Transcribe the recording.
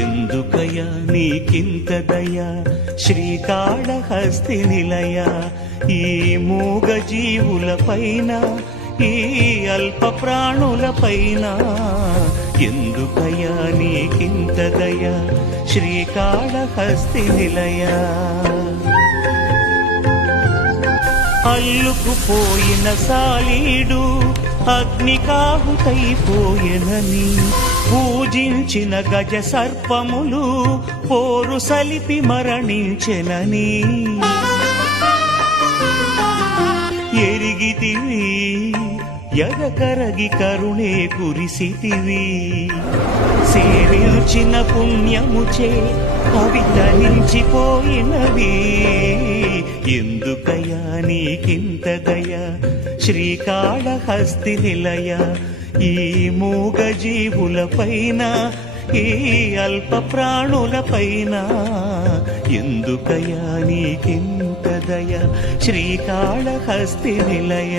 ఎందుకయ్యా నీకింత దయా శ్రీకాళహస్తి నిలయ, ఈ మూగ జీవుల పైన, ఈ అల్ప ప్రాణుల పైన. ఎందుకయ్యా నీకింత దయా శ్రీకాళహస్తి నిలయ. అల్లుకుపోయిన సాలీడు అగ్నికాహుతైపోయెనని, పూజించిన గజ సర్పములు పోరు సలిపి మరణించెనని ఎరిగితివి. ఎదకరగి కరుణే కురిసితివి. సేవించిన పుణ్యముచే పవిత్రనించిపోయినవి. ఎందుకయ్యా నీకింత దయా శ్రీకాళహస్తి నిలయ, ఈ మూగ జీవుల పైన, ఈ అల్ప ప్రాణుల పైన. ఎందుకయ్యా నీకింత దయా శ్రీకాళహస్తి నిలయ.